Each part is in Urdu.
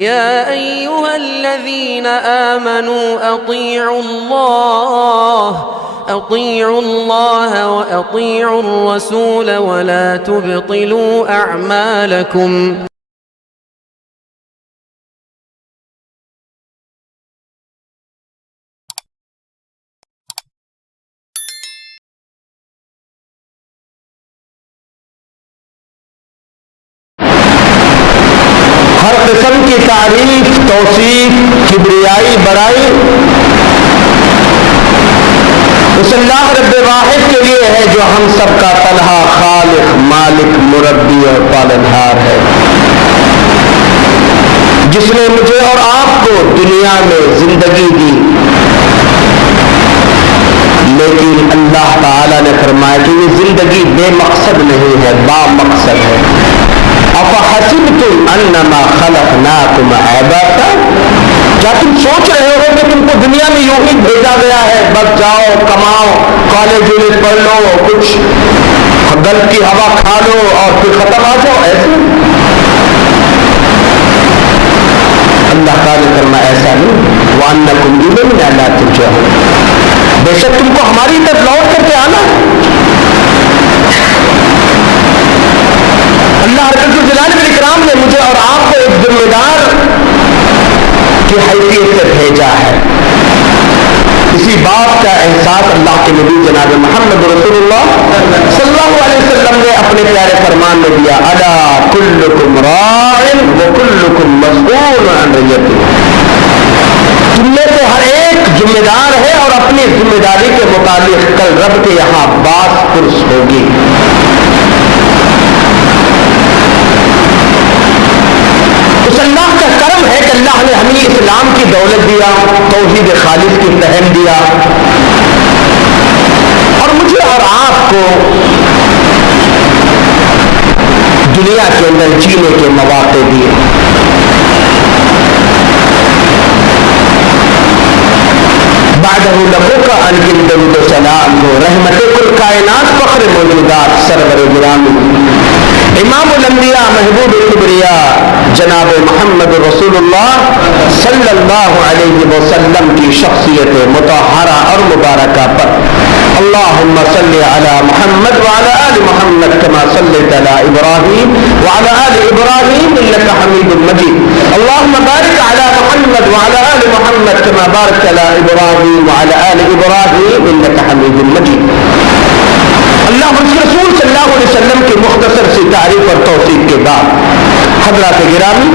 يا أيها الذين آمنوا أطيعوا الله وأطيعوا الرسول ولا تبطلوا أعمالكم ہر قسم کی تعریف، توصیف، کبریائی، بڑائی اس اللہ رب واحد کے لیے ہے جو ہم سب کا تنہا خالق، مالک، مربی اور پالنہار ہے، جس نے مجھے اور آپ کو دنیا میں زندگی دی، لیکن اللہ تعالی نے فرمایا کہ یہ زندگی بے مقصد نہیں ہے، با مقصد ہے۔ افحسبتم انما خلقناکم عبثا، کیا تم سوچ رہے ہو کہ تم کو دنیا میں یوں ہی بھیجا گیا ہے، بس جاؤ، کماؤ، کالج میں پڑھ لو، کچھ گلف کی ہوا کھا لو اور پھر ختم آ جاؤ؟ ایسے اللہ تعالی فرمایا ایسا نہیں، وانکم الینا لا ترجعون، بے شک تم کو ہماری طرف لوٹ کر کے آنا ہے۔ اللہ رب الجلال والاکرام نے مجھے اور آپ کو ایک ذمہ دار کی حیثیت سے بھیجا ہے۔ اسی بات کا احساس اللہ کے نبی جناب محمد رسول اللہ صلی اللہ علیہ وسلم نے اپنے پیارے فرمان میں دیا، الا کلکم راع وکلکم مسئول عن رعیتہ، تم میں سے ہر ایک ذمہ دار ہے اور اپنی ذمہ داری کے متعلق کل رب کے یہاں باز پرس ہوگی۔ اس اللہ کا کرم ہے کہ اللہ نے ہمیں اسلام کی دولت دیا، توحید خالص کی فہم دیا، اور مجھے اور آپ کو دنیا کے اندر جینے کے مواقع دیے۔ بعدہ لبوک انکل درود و سلام ہو، رحمت کل کائنات، فخر موجودات، سرور گرامی، امام الانبیاء، محبوب الکبریاء، جناب محمد رسول اللہ صلی اللہ علیہ وسلم کی شخصیت مطہرہ اور مبارکہ پر اللہم صلی علی محمد وعلی آل محمد کما صلیت علی ابراہیم وعلی آل ابراہیم انک حمید مجید، اللہم بارک علی محمد وعلی آل محمد کما بارکت علی ابراہیم وعلی آل ابراہیم انک حمید مجید۔ اللہ رسول صلی اللہ علیہ وسلم کی مختصر سی تعریف اور توصیف کے بعد حضرات گرامی،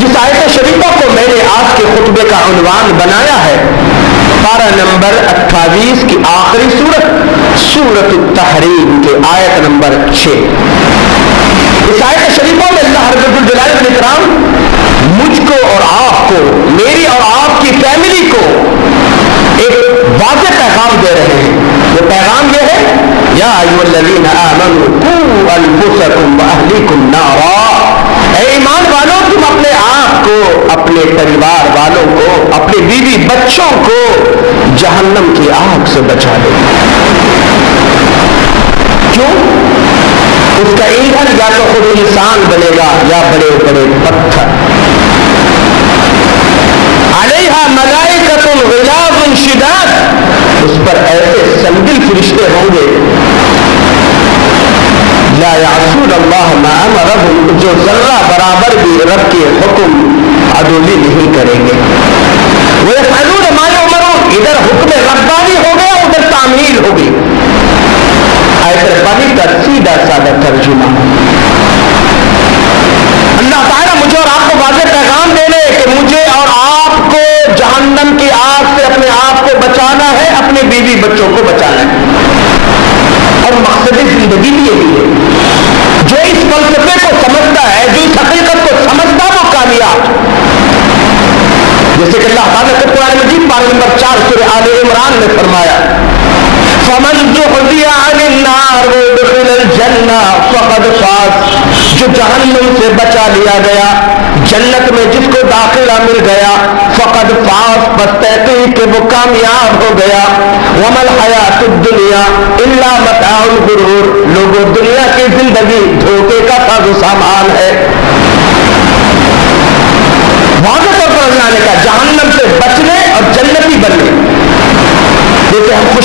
جس آیت شریفہ کو میں نے آج کے خطبے کا عنوان بنایا ہے، پارہ نمبر 28 کی آخری سورت، سورۃ التحریم کے آیت نمبر 6، اس آیت شریفہ میں اللہ رب الجلال والاکرام مجھ کو اور آپ کو، میری اور آپ کی فیملی کو ایک واضح پیغام دے رہے ہیں۔ وہ پیغام یہ ہے، یا ایھا الذین آمنوا قوا انفسکم واہلیکم نارا، اے ایمان والوں تم اپنے آپ کو، اپنے پریوار والوں کو، اپنے بیوی بچوں کو جہنم کی آگ سے بچا لو۔ کیوں؟ اس کا ایندھن یا تو خود انسان بنے گا یا بڑے بڑے پتھر۔ علیہا ملائکۃ غلاظ شداد، اس پر ایسے سنگل فرشتے ہوں گے، لا یعصون اللہ ما امرہم، جو ذرہ برابر بھی رب کے حکم عدولی نہیں کریں گے۔ ویفعلون ما یؤمرون، ادھر حکم ربانی ہو گیا، ادھر تعمیل ہو گئی۔ آیت ربانی کا سیدھا سادہ ترجمہ، اللہ تعالیٰ مجھے اور آپ کو واضح پیغام دے لے کہ مجھے اور آپ کو جہنم کی آگ سے اپنے آپ کو بچانا ہے، اپنے بیوی بچوں کو بچانا ہے، اور مقصد زندگی بھی یہی ہے۔ جو اس فلسفے کو سمجھتا ہے، جو اس حقیقت کو سمجھتا ہے، وہ کامیاب۔ جیسے کہ اللہ تعالیٰ نے قرآن مجید پارہ نمبر 4 سورہ آل عمران میں فرمایا، فمن زحزح عن النار وادخل الجنہ فقد فاز، جو جہنم سے بچا لیا گیا، جنت میں جس کو داخلہ مل گیا، فقد فاز، بس تحقیق کہ وہ کامیاب ہو گیا۔ وما الحیات الدنیا الا متاع الغرور، لوگوں دنیا کی زندگی دھوکے کا ساز و سامان ہے۔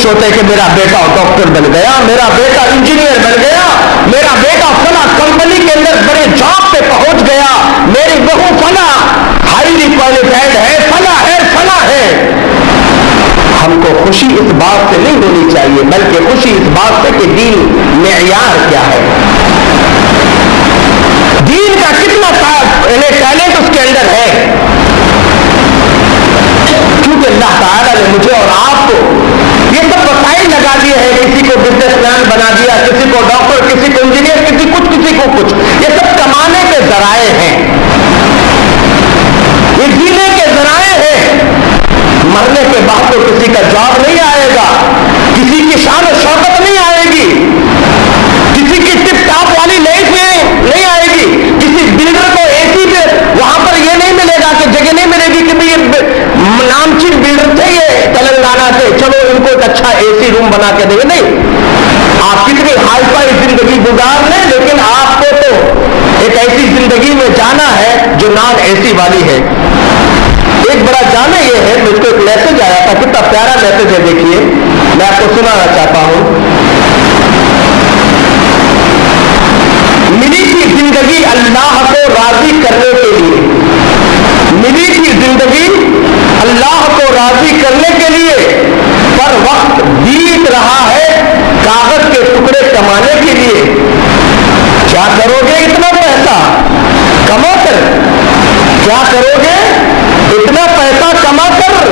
خوش ہوتے کہ میرا بیٹا ڈاکٹر بن گیا, میرا بیٹا انجینئر بن گیا, میرا بیٹا فلاں کمپنی کے اندر بڑے جاب پہ پہنچ گیا, میری بہو فلاں ہائیلی کوالیفائڈ ہے, فلاں ہے, فلاں ہے. ہم کو خوشی اس بات سے نہیں ہونی چاہیے, بلکہ خوشی اس بات سے کہ دین معیار کیا ہے, دین کا کتنا ٹیلنٹ اس کے اندر ہے. کیونکہ اللہ تعالیٰ نے مجھے اور آپ کو یہ سب وسائل لگا دیے ہیں, کسی کو بزنس مین بنا دیا, کسی کو ڈاکٹر, کسی کو انجینئر, کسی کو کچھ. یہ سب کمانے کے ذرائع ہیں, یہ جینے کے ذرائع ہیں. مرنے کے بعد تو کسی کا جاب نہیں آئے گا, کسی کی شان و شوکت نہیں آئے گی, کسی کی ٹپ ٹاپ والی لائف نہیں آئے گی, کسی بلڈر کو اے سی پہ وہاں پر یہ نہیں ملے گا کہ جگہ نہیں ملے گی کہ یہ نامچین بلڈر تھے یہ تلنگانہ سے, چلو ان کو ایک اچھا اے سی روم بنا کے دیں. نہیں, آپ کتنی ہائی فائی زندگی گزار لیں, لیکن آپ کو تو ایک ایسی زندگی میں جانا ہے جو نان اے سی والی ہے. ایک بڑا جانا یہ ہے, مجھ کو ایک میسج آیا تھا, کتنا پیارا میسج ہے, دیکھیے میں آپ کو سنانا چاہتا ہوں. ملی تھی زندگی اللہ کو راضی کرنے کے لیے, ملی تھی زندگی اللہ کو راضی کرنے کے لیے, پر وقت بیت رہا ہے کاغذ کے ٹکڑے کمانے کے لیے. کیا کرو گے اتنا پیسہ کما کر, کیا کرو گے اتنا پیسہ کما کر؟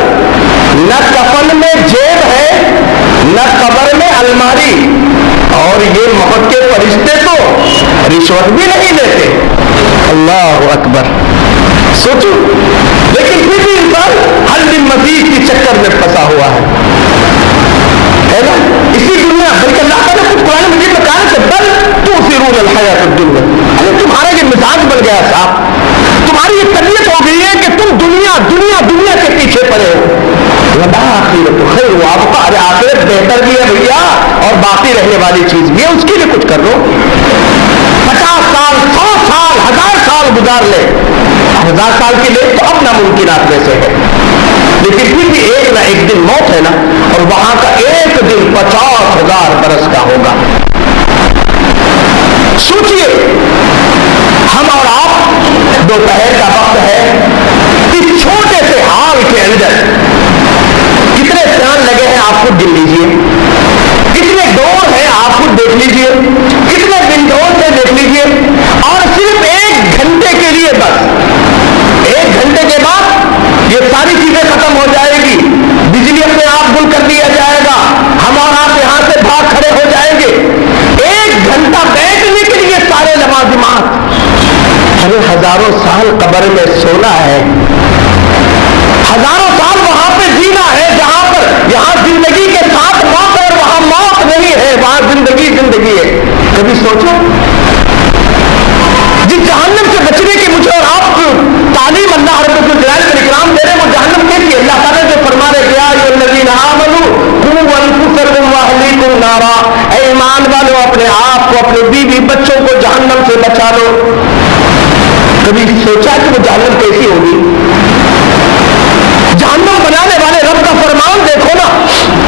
نہ کفن میں جیب ہے, نہ قبر میں الماری, اور یہ موت کے فرشتے تو رشوت بھی نہیں لیتے. اللہ اکبر, سوچو. لیکن پھر بھی انسان حل مزید کی چکر میں پھنسا ہوا ہے نا. اسی دنیا, بلکہ اللہ تعالیٰ نے کچھ قرآن مجید میں کہا کہ بل تؤثرون الحیات الدنیا. ارے تمہارا یہ مزاج بن گیا صاحب, تمہاری یہ طبیعت ہو گئی ہے کہ تم دنیا دنیا دنیا کے پیچھے پڑے ہو. والآخرۃ خیر وابقیٰ, ارے آخرت بہتر بھی ہے بھیا, اور باقی رہنے والی چیز بھی ہے, اس کے لیے کچھ کر لو. 50 سال 100 سال 1000 سال گزار لے, 1000 سال کی لے تو اب ناممکنات میں سے ہے, لیکن پھر بھی ایک نہ ایک دن موت ہے نا, اور وہاں کا ایک دن 50,000 برس کا ہوگا. سوچئے ہم اور آپ, دوپہر کا وقت ہے, اس چھوٹے سے ہال کے اندر کتنے چاند لگے ہیں آپ خود گن لیجئے, کتنے ڈور ہیں آپ خود دیکھ لیجئے, کتنے ونڈوز ہیں دیکھ لیجئے, اور صرف 1 گھنٹے کے لیے, بس 1 گھنٹے کے بعد یہ ساری چیزیں ختم ہو جائے گی, بجلی اپنے آپ گل کر دیا جائے گا, ہم اور آپ یہاں سے بھاگ کھڑے ہو جائیں گے. 1 گھنٹہ بیٹھنے کے لیے سارے لوازمات, ہمیں ہزاروں سال قبر میں سونا ہے, ہزاروں سال وہاں پہ جینا ہے جہاں پر یہاں زندگی کے ساتھ موت ہے, اور وہاں موت نہیں ہے, وہاں زندگی زندگی ہے. کبھی سوچو جس جہنم سے بچنے کی مجھے اور آپ کو تعلیم اللہ رب الجلال کے اکرام دے رہے, وہ جہنم کیسی ہے؟ اللہ تعالیٰ جو فرما رہے کہ یا ایھا الذین آمنوا قوا انفسکم واہلیکم نارا, اے ایمان والو اپنے آپ کو, اپنے بیوی بچوں کو جہنم سے بچا لو. کبھی سوچا کہ وہ جہنم کیسی ہوگی؟ جہنم بنانے والے رب کا فرمان دیکھو نا,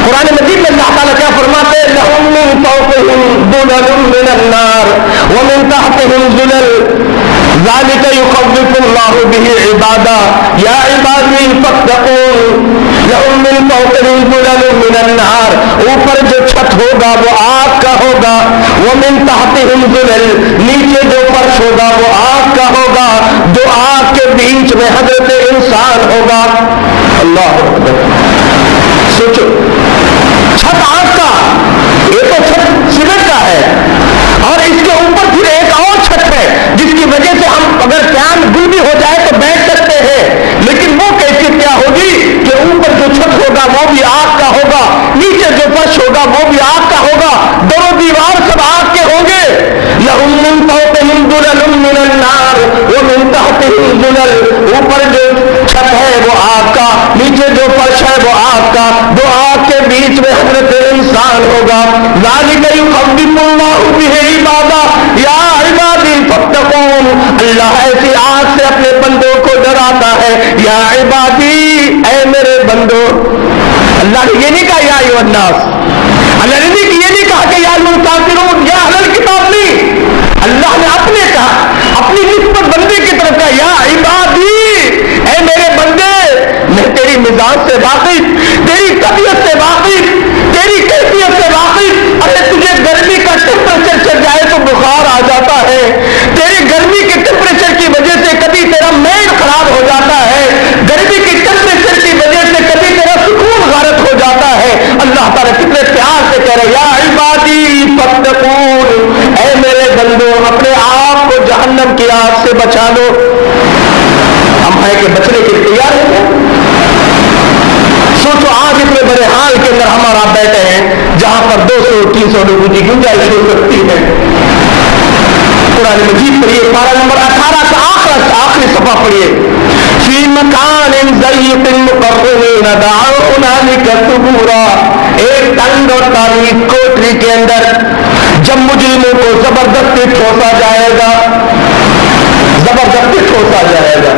قرآن مجید میں اللہ تعالیٰ کیا فرماتے ہیں, لَهُم مِّن فَوْقِهِمْ ظُلَلٌ مِّنَ النَّارِ وَمِن تَحْتِهِمْ ظُلَلٌ ذَلِكَ يُخَوِّفُ اللَّهُ بِهِ عِبَادَهُ يَا عِبَادِي فَاتَّقُونِ. لَهُم مِّن فَوْقِهِمْ ظُلَلٌ مِّنَ النَّارِ, اوپر جو چھت ہوگا وہ آگ کا ہوگا, وَمِن تَحْتِهِمْ ظُلَلٌ, نیچے جو فرش ہوگا وہ آگ کا ہوگا, جو آگ کے بیچ میں حضرت انسان ہوگا. اللہ اکبر. سوچو, چھت آگ کا, یہ تو چھت سمنٹ کا ہے, اور اس کے اوپر پھر ایک اور چھت ہے جس کی وجہ سے ہم اگر فین گل بھی ہو جائے تو بیٹھ سکتے ہیں, لیکن وہ کیفیت کیا ہوگی کہ اوپر جو چھت ہوگا وہ بھی آگ کا ہوگا, نیچے جو فرش ہوگا وہ بھی آگ کا ہوگا, دونوں دیوار سب آگ کے ہوں گے. لَهُم مِّن فَوْقِهِمْ ظُلَلٌ مِّنَ النَّارِ وَمِن تَحْتِهِمْ ظُلَلٌ, اوپر جو چھت ہے وہ آگ کا, نیچے جو فرش ہے وہ آگ کا, دو آگ کے بیچ میں حضرت انسان ہوگا. ذَلِكَ يُخَوِّفُ اللَّهُ بِهِ عِبَادَهُ يَا عِبَادِي فَاتَّقُونِ. اللہ ایسی آگ سے اپنے بندوں کو ڈراتا ہے, یا عبادی, اے میرے بندو, اللہ نے یہ نہیں کہا یا ایھا الناس، اللہ نے یہ نہیں کہا کہ یا الکافرون یا اہل الکتاب نہیں، اللہ نے اپنے کہا، اپنی نسبت بندے کی طرف کہا یا عبادی، اے میرے بندے، میں تیری مزاج سے واقف، تیری طبیعت سے واقف، تیری کیفیت سے واقف، ارے تجھے گرمی کا ٹیمپریچر چڑھ جائے تو بخار آ جاتا ہے، تیری گرمی کے ٹیمپریچر کی وجہ سے کبھی تیرا میل خراب ہو جاتا ہے، گرمی کے ٹیمپریچر کی وجہ سے کبھی تیرا سکون غارت ہو جاتا ہے۔ اللہ تعالیٰ کتنے پیار سے کہہ رہے یا عبادی فاتقون، اے میرے بندو اپنے آپ کو جہنم کی آگ سے بچا لو۔ ہم ہیں کہ بچنے کے لیے تیار ہیں؟ سوچو آج اتنے بڑے حال کے اندر ہم اور آپ بیٹھے ہیں جہاں پر 200-300 لوگوں کی گنجائش ہو سکتی ہے۔ قرآن مجید پڑھیے، پارہ نمبر 18 کا آخری صفحہ پڑھیے، فی مکان ضیق مقررین دعوا ہنالک ثبورا، ایک تنگ اور تاریک کوٹری کے اندر جب مجرموں کو زبردستی ٹھوسا جائے گا، زبردستی ٹھوسا جائے گا۔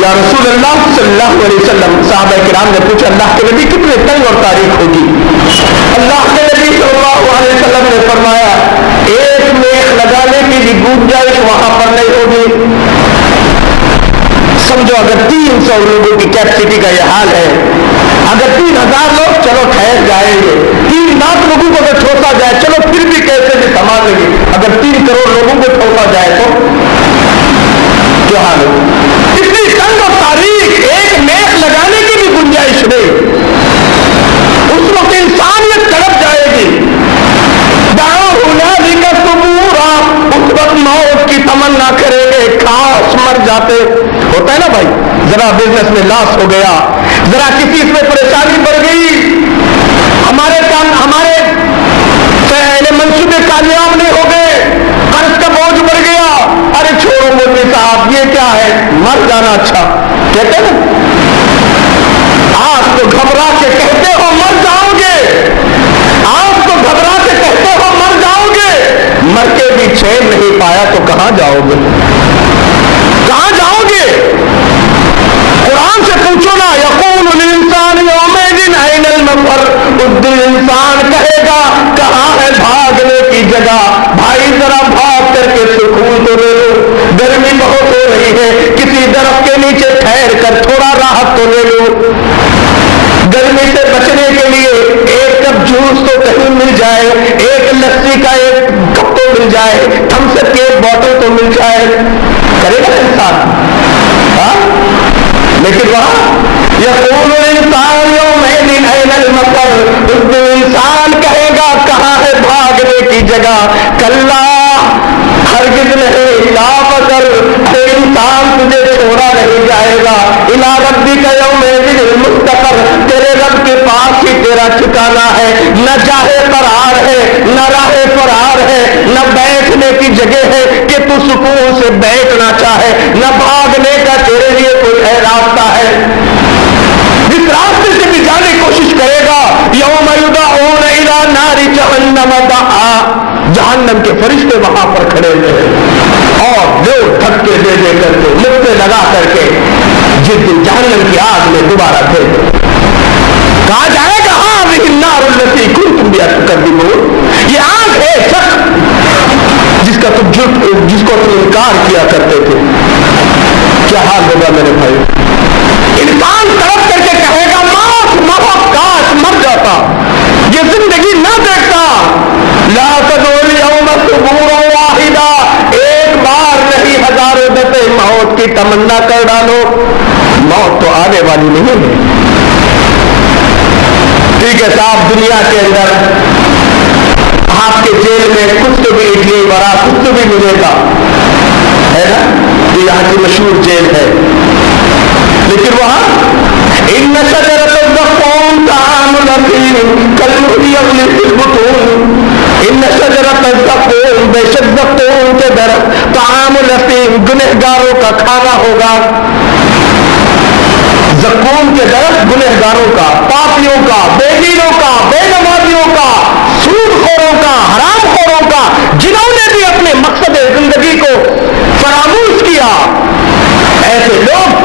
یا رسول اللہ صلی اللہ علیہ وسلم، صحابہ کرام نے پوچھا اللہ کے نبی کتنے تنگ اور تاریک ہوگی؟ اللہ کے نبی صلی اللہ علیہ وسلم نے فرمایا ایک میخ لگانے کی بھی گنجائش وہاں پر نہیں ہوگی۔ سمجھو اگر 300 لوگوں کی کیپیسٹی کا یہ حال ہے، اگر 3000 لوگ چلو ٹھہر جائیں گے، 3 لاکھ لوگوں کو اگر ٹھوسا جائے چلو پھر بھی کیسے بھی سنبھال لیں گے، اگر 3 کروڑ لوگوں کو ٹھوسا جائے تو کیا حال ہے؟ اتنی تنگ اور تاریخ، ایک میخ لگانے کی بھی گنجائش نہیں۔ اس وقت انسانیت تڑپ جائے گی، دعوا ہنالک ثبورا، اس وقت موت کی تمنا کریں گے کاش مر جاتے۔ ہوتا ہے نا بھائی، ذرا بزنس میں لاس ہو گیا، ذرا کسی میں پریشانی بڑھ گئی، ہمارے منصوبے کامیاب نہیں ہو گئے، قرض کا بوجھ بڑھ گیا، ارے چھوڑو مولوی صاحب یہ کیا ہے، مر جانا اچھا، کہتے ہیں آپ تو گھبرا کے کہتے ہو مر جاؤ گے، آپ تو گھبرا کے کہتے ہو مر جاؤ گے، مر کے بھی چین نہیں پایا تو کہاں جاؤ گے، کہاں جاؤ گے؟ قرآن سے پوچھو نا، یقول الانسان یومئذ این المفر، اس دن انسان کہے گا کہاں ہے بھاگنے کی جگہ، بھائی ذرا بھاگ کر کے سکون تو لے لو، گرمی بہت ہو رہی ہے، کسی درخت کے نیچے ٹھہر کر تھوڑا راحت تو لے لو، گرمی سے بچنے کے لیے ایک کپ جوس تو کہیں مل جائے، ایک لسی کا ایک کپ تو مل جائے، تھمس اپ کی ایک بوتل تو مل جائے، کرے گا انسان؟ لیکن وہاں یقول الانسان یومئذ این المفر، اس دن انسان کہے گا کہاں ہے بھاگنے کی جگہ، کلا ہرگز نہیں، لا وزر، انسان تجھے چھوڑا نہیں جائے گا، الی ربک یومئذ المستقر، تیرے رب کے پاس ہی تیرا ٹھکانہ ہے، نہ جاہے قرار ہے، نہ راہ فرار ہے، نہ بیٹھنے کی جگہ ہے کہ تو سکون سے بیٹھنا چاہے، نہ بھاگنے کا تیرے لیے کوئی ہے راستہ ہے، جس راستے سے بھی جانے کی کوشش کرے گا، یوم یدعون الی نار جہنم دعا، جہنم کے فرشتے وہاں پر کھڑے ہوئے اور جو دھکے دے دے کر کے لپٹے لگا کر کے جس دن جہنم کی آگ میں دوبارہ پھر کہا جائے گا ہاذہ النار التی کنتم بہا تکذبون، یہ آگ ہے سخت جس کو تم انکار کیا کرتے تھے۔ کیا حال ہوگا میرے بھائی؟ انسان تڑپ کر کے کہے گا موت کاش مر جاتا، یہ زندگی نہ دیکھتا، لا تدعوا اليوم ثبورا واحدا، ایک بار نہیں ہزاروں دفعے موت کی تمنا کر ڈالو، موت تو آنے والی نہیں ہے۔ ٹھیک ہے صاحب، دنیا کے اندر آپ کے جیل میں کچھ تو بھی اڈلی بڑا کچھ تو بھی ملے گا، ہے نا، یہ یہاں کی مشہور جیل ہے، لیکن وہاں ان شجرۃ الزقوم طعام الاثیم کالمہل یغلی فی البطون، ان شجرۃ الزقوم، بے شک زقوم کے درخت، طعام الاثیم، گنہگاروں کا کھانا ہوگا، زقوم کے درخت گنہگاروں کا، پاپیوں کا، بے دینوں کا، بے نمازیوں کا، سود خوروں کا، حرام خوروں کا، جنہوں نے بھی اپنے مقصد زندگی کو فراموش کیا، ایسے لوگ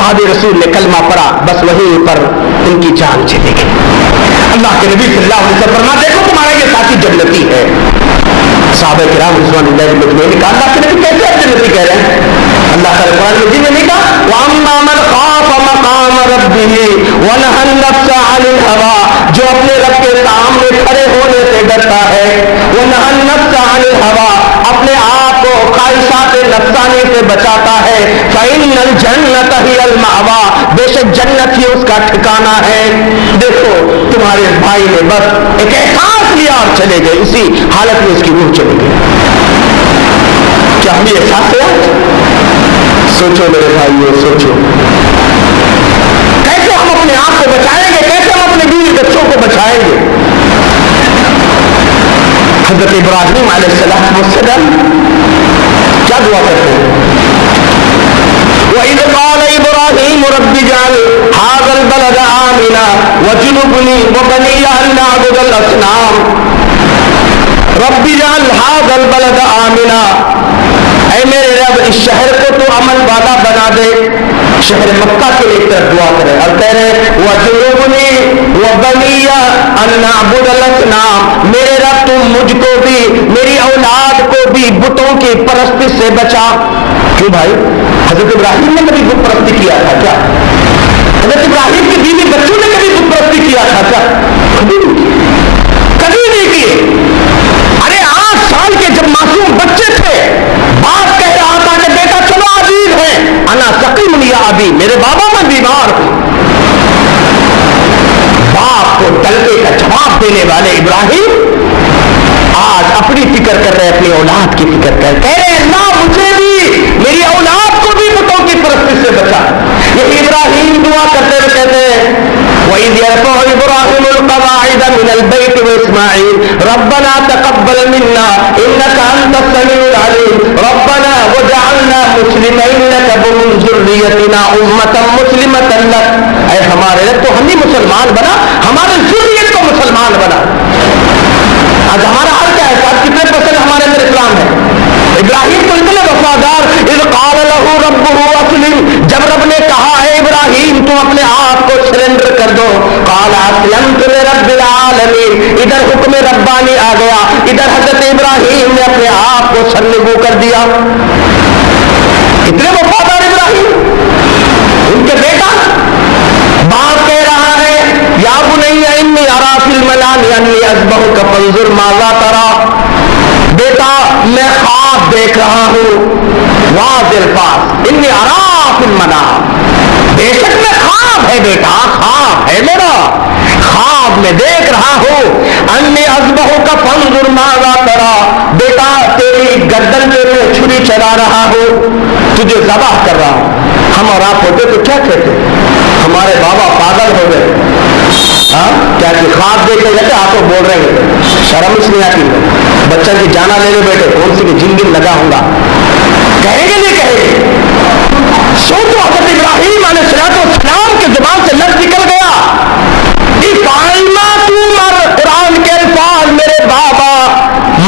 صحابہ رسول نے کلمہ پڑھا، بس وہیں پر ان کی جان چلی گئی۔ اللہ کے نبی صلی اللہ علیہ وسلم فرمایا دیکھو تمہارا یہ ساتھی جنتی ہے۔ صحابہ کرام رضوان اللہ علیہم نے کہا اللہ کے نبی کیسے آپ جنتی کہہ رہے ہیں؟ اللہ تعالیٰ قرآن مجید میں نہیں کہا وَأَمَّا مَنْ خَافَ مَقَامَ رَبِّهِ وَنَهَى النَّفْسَ عَنِ الْهَوَىٰ، جو اپنے رب کے سامنے کھڑے ہونے سے ڈرتا ہے، وَنَهَى النَّفْسَ عَنِ الْهَوَىٰ، اپنے آپ کو خواہشات نفسانی سے بچاتا ہے، فَإِنَّ الْجَنَّةَ هِيَ الْمَأْوَىٰ، بے شک جنت ہی اس کا ٹھکانہ ہے۔ دیکھو تمہارے بھائی نے بس ایک احساس لیا اور چلے گئے، اسی حالت میں اس کی روح چلی گئی۔ کیا ہم یہ احساس لیا؟ سوچو میرے بھائیو، سوچو کیسے ہم اپنے آپ کو بچائیں گے، کیسے ہم اپنے بیوی بچوں کو بچائیں گے۔ حضرت ابراہیم علیہ السلام کیا دعا کرتے ہیں؟ وَإِذْ قَالَ إِبْرَاهِيمُ رَبِّ اجْعَلْ هَٰذَا الْبَلَدَ آمِنًا وَاجْنُبْنِي وَبَنِيَّ أَن نَّعْبُدَ الْأَصْنَامَ۔ رَبِّ اجْعَلْ هَٰذَا الْبَلَدَ آمِنًا، اے میرے رب اس شہر کو تو امن والا بنا دے۔ شہر مکہ کے لیے طرف دعا کرے اور کہہ رہے وَجُنُوبْنِي وَبَنِيَّ أَن نَّعْبُدَ الْأَصْنَامَ، میرے رب تم مجھ کو بھی میری اولاد کو بھی بتوں کی پرستی سے بچا۔ کیوں بھائی؟ حضرت ابراہیم نے کبھی بت پرستی کیا تھا کیا؟ حضرت ابراہیم کی بیوی بچوں نے کبھی بت پرستی کیا تھا کیا؟ کبھی نہیں کی، کبھی نہیں کی۔ ارے 8 سال کے جب معصوم بچے تھے، باپ کہہ رہا تھا کہ بیٹا چلو عزیز ہے، انا سقیم یا ابی، میرے بابا میں بیمار ہوں۔ باپ کو ڈلکے کا جواب دینے والے ابراہیم آج اپنی فکر کر رہے، اپنی اولاد کی فکر کر کہہ رہے اللہ مجھے بھی میری اولاد کو بھی بتوں کی پرستی سے بچا۔ یہی ابراہیم دعا کرتے ہوئے کہتے ہیں وَإِذْ يَرْفَعُ إِبْرَاهِيمُ الْقَوَاعِدَ مِنَ الْبَيْتِ وَإِسْمَاعِيلُ رَبَّنَا تَقَبَّلْ مِنَّا إِنَّكَ أَنْتَ السَّمِيعُ الْعَلِيمُ رَبَّنَا وَاجْعَلْنَا مُسْلِمَيْنِ لَكَ وَمِنْ ذُرِّيَّتِنَا أُمَّةً مُسْلِمَةً لَكَ، اے ہمارے رب تو ہم ہی مسلمان بنا، ہمارے ذریت کو مسلمان بنا۔ آج ہمارا حال کیا ہے؟ آج کتنے پرسنٹ ہمارے اندر اسلام ہے؟ ابراہیم تو اتنے وفادار، اذ قال له ربه اسلم، جب رب نے کہا اے ابراہیم تم اپنے آپ کو سرنڈر کر دو، قال اسلمت لرب العالمین، ادھر حکم ربانی آ گیا، ادھر حضرت ابراہیم نے اپنے آپ کو سرنگو کر دیا۔ کتنے وفادار ابراہیم، ان کے بیٹا باپ کہہ رہا ہے یا بنی انی ارا فی المنام انی اذبحک فانظر ماذا تری، بیٹا میں خواب دیکھ رہا ہوں، واضح الفاظ انی ارا فی المنام، بے شک میں خواب ہے بیٹا، خواب ہے میرا، خواب میں دیکھ رہا ہوں، انی اذبحک فانظر ماذا تری، بیٹا تیری گردن پہ میں چھری چلا رہا ہوں، تجھے ذبح کر رہا ہوں۔ ہم اور آپ ہوتے تو کیا کہتے؟ ہمارے بابا پاگل ہو گئے، کیا کہ خواب دیکھ کے جاتے آپ کو بول رہے ہیں، شرم اس نہیں آتی، بچہ کی جانا لے لے بیٹے، کون سی زندگی لگا ہوں گا، کہیں گے نہیں کہیں گے؟ سوچو حضرت ابراہیم علیہ السلام کے زبان سے لفظ نکل گیا، قرآن کے الفاظ میرے بابا،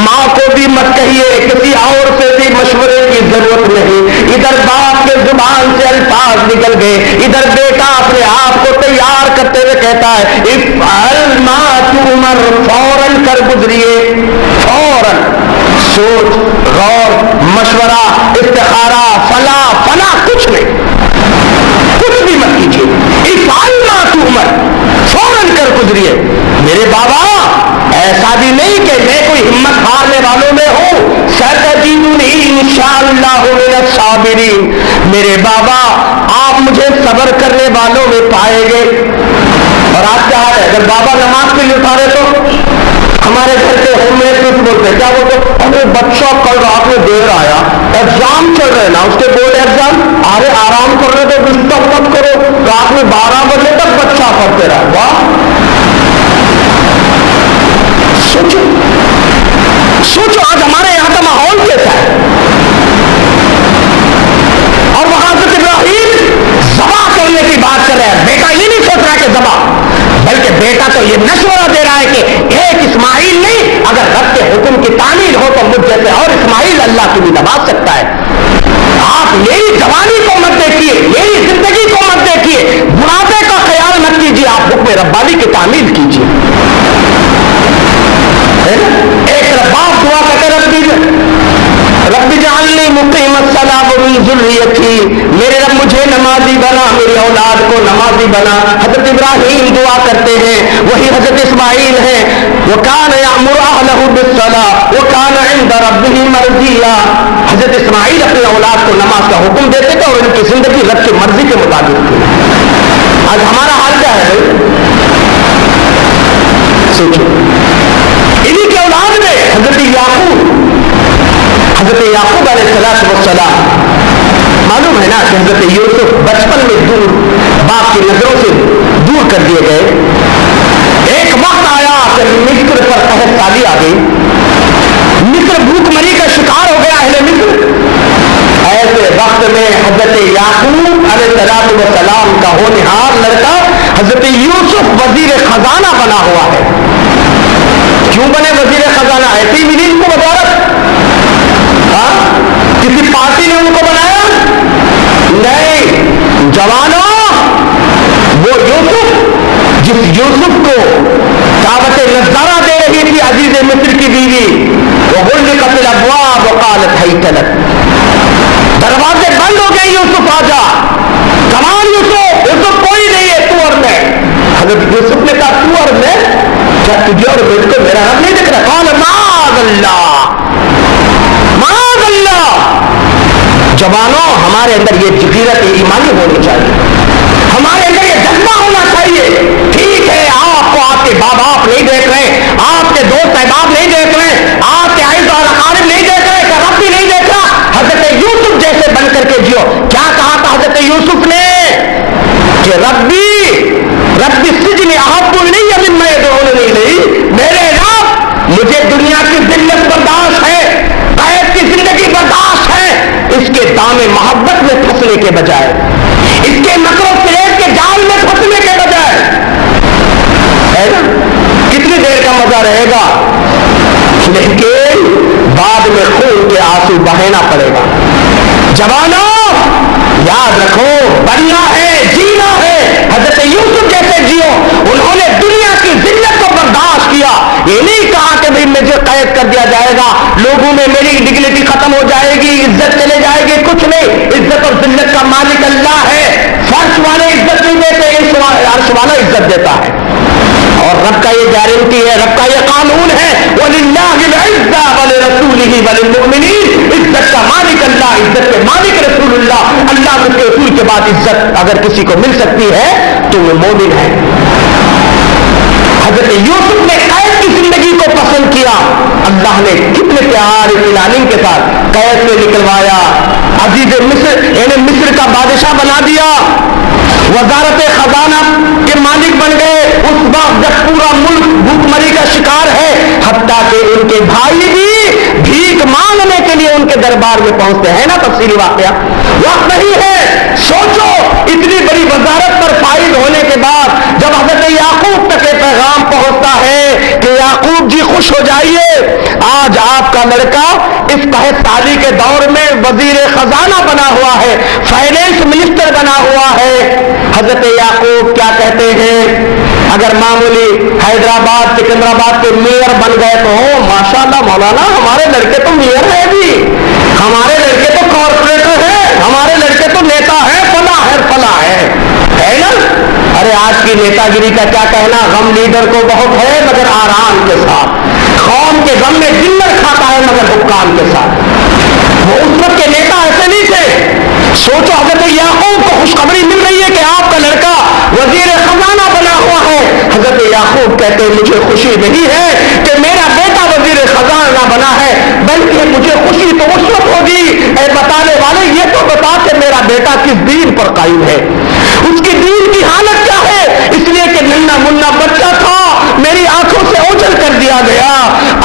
ماں کو بھی مت کہیے، کسی اور سے بھی مشورے کی ضرورت نہیں۔ ادھر باپ کے زبان سے الفاظ نکل گئے، ادھر بیٹا اپنے آپ کو تیار کرتے ہوئے کہتا ہے افعل ما تؤمر، فوراً کر گزریے، فوراً سوچ غور مشورہ استخارہ فلاں فلاں کچھ نہیں، کچھ بھی مت کیجیے، افعل ما تؤمر، فوراً کر گزریے۔ میرے بابا ایسا بھی نہیں کہ میں کوئی ہمت ہارنے والوں میں ہوں، ستجدنی انشاءاللہ من الصابرین، میرے بابا آپ مجھے صبر کرنے والوں میں پائیں گے۔ اور آج کیا ہے، اگر بابا نماز کے لیے اٹھا رہے تو ہمارے گھر کے ہوم منسٹر بولتے کیا بولتے، ارے بچہ کل رات میں دیر آیا، ایگزام چل رہے نا اس کے بورڈ ایگزام، ارے آرام کر رہے تو ڈسٹرب مت کرو، رات میں 12 بجے تک بچہ پڑھتے رہا۔ واہ، سوچو آج ہمارے یہاں کا ماحول کیسا ہے۔ اور وہاں حضرت ابراہیم ذبح کرنے کی بات کر رہے ہیں، بیٹا یہ نہیں سوچ رہا کہ ذبح، بلکہ بیٹا تو یہ مشورہ دے رہا ہے کہ ایک اسماعیل نہیں، اگر رب کے حکم کی تعمیل ہو تو مجھ جیسے اور اسماعیل اللہ کی بھی دبا سکتا ہے۔ آپ میری جوانی کو مت دیکھیے، میری زندگی کو ربانی کی تعمیل کیجیے. ایک باپ دعا کرتے رب اجعلنی مقیم الصلاۃ ومن ذریتی، میرے رب مجھے نمازی بنا، میری اولاد کو نمازی بنا. حضرت ابراہیم دعا کرتے ہیں، وہی حضرت اسماعیل ہیں. وکان یأمر اہلہ بالصلاۃ وکان عند ربہ مرضیا. حضرت اسماعیل اپنے اولاد کو نماز کا حکم دیتے تھے اور ان کی زندگی رب کی مرضی کے مطابق تھی. آج ہمارا حال کیا ہے بھائی؟ سوچو. انہی کے اولاد میں حضرت یعقوب علیہ السلام، معلوم ہے نا کہ حضرت یوسف بچپن میں دور باپ کی نظروں سے دور کر دیے گئے. ایک وقت آیا کہ مصر پر قحط سالی آ گئی، مصر بھوک مری کا شکار ہو گیا اہل مصر. ایسے وقت میں حضرت یعقوب علیہ السلام کا ہونہار لڑکا حضرت یوسف وزیر خزانہ بنا ہوا ہے. کیوں بنے وزیر خزانہ؟ ایسی ملی ان کو وزارت؟ کسی پارٹی نے ان کو بنایا؟ نہیں. جوانوں، وہ یوسف جس یوسف کو دعوت نظارہ دے رہی تھی عزیز مصر کی بیوی، وہ غلقت الابواب وقالت هيت لك، دروازے بند ہو گئے، یوسف آجا، کمان یوسف کوئی نہیں ہے تو اور میں. حضرت یوسف نے کہا تو اور میں؟ کیا تجھے اور مجھ کو میرا رب نہیں دکھ رہا؟ قال معاذ اللہ معاذ اللہ. جوانوں، ہمارے اندر یہ جغیرت ایمانی ہونی چاہیے، ہمارے اندر یہ جذبہ ہونا چاہیے. ٹھیک ہے، آپ کو آپ کے باپ باپ نہیں دیکھ رہے، آپ کے دوست احباب نہیں دیکھ رہے، آپ کے عزیز اور اقارب نہیں دیکھ رہے، کہ رب بھی نہیں دیکھ رہا. حضرت یوسف جیسے بن کر کے جیو. کیا کہا تھا حضرت یوسف نے کہ ربی السجن احب الی مما یدعوننی الیہ، میرے رب مجھے دنیا کی ذلت برداشت ہے، قید کی زندگی برداشت ہے، اس کے دام محبت میں پھنسنے کے بجائے، اس کے مکر و فریب کے جال میں پھنسنے کے بجائے. ہے نا؟ کتنی دیر کا مزہ رہے گا، لیکن بعد میں خون کے آنسو بہانا پڑے گا. جوانوں، یاد رکھو، بننا ہے، جینا ہے. حضرت یوسف جیسے جیو. انہوں نے دنیا کی ذلت کو برداشت کیا. یہ نہیں کہا کہ بھئی مجھے قید کر دیا جائے گا، لوگوں میں میری ڈگنیٹی ختم ہو جائے گی، عزت چلے جائے گی. کچھ نہیں، عزت اور ذلت کا مالک اللہ ہے. فرش والے عزت نہیں دیتے، عرش والا عزت دیتا ہے. اور رب کا یہ گارنٹی ہے، رب کا یہ قانون ہے، وَلِلَّهِ الْعِزَّةُ وَلِرَسُولِهِ وَلِلْمُؤْمِنِينَ. عزت کا مالک اللہ، عزت کے مالک رسول اللہ. اللہ اس کے رسول کے بعد عزت اگر کسی کو مل سکتی ہے تو وہ مومن ہے. حضرت یوسف نے قید کی زندگی کو پسند کیا. اللہ نے کتنے پیار اطمینان کے ساتھ قید سے نکلوایا، عزیز مصر یعنی مصر کا بادشاہ بنا دیا، وزارت خزانہ کے مالک بن گئے. اس وقت جب پورا ملک بھوک مری کا شکار ہے، حتیٰ کہ ان کے بھائی بھی بھیک مانگنے کے لیے ان کے دربار میں پہنچتے ہیں نا. تفصیلی واقعہ وقت نہیں ہے. سوچو، اتنی بڑی وزارت پر فائز ہونے کے بعد جب حضرت یعقوب تک یہ پیغام پہنچتا ہے کہ یعقوب جی خوش ہو جائیے، آج آپ کا لڑکا اس قحط سالی کے دور میں وزیر خزانہ بنا ہوا ہے، فائنینس منسٹر بنا ہوا ہے. حضرت یعقوب کیا کہتے ہیں؟ اگر معمولی حیدرآباد سکندرآباد کے میئر بن گئے تو ماشاءاللہ مولانا ہمارے لڑکے تو میئر ہے بھی، ہمارے لڑکے تو کارپوریٹر ہے، ہمارے لڑکے تو نیتا ہے، فلاں ہے فلاں ہے نا. ارے آج کی نیتا گیری کا کیا کہنا، غم لیڈر کو بہت ہے مگر آرام کے ساتھ، قوم کے غم میں ڈنر کھاتا ہے مگر حکام کے ساتھ. وہ اس وقت کے نیتا ایسے نہیں تھے. سوچو، حضرت یعقوب کو خوشخبری مل رہی ہے کہ آپ کا لڑکا وزیر خزانہ بنا ہوا ہے. حضرت یعقوب کہتے ہیں مجھے خوشی نہیں ہے کہ میرا بیٹا وزیر خزانہ بنا ہے، بلکہ مجھے خوشی تو اس وقت ہوگی، اے بتانے والے یہ تو بتا کہ میرا بیٹا کس دین پر قائم ہے، اس کی دین کی حالت کیا ہے. اس لیے کہ ننا منا بچہ تھا، میری آنکھوں سے اوجھل کر دیا گیا،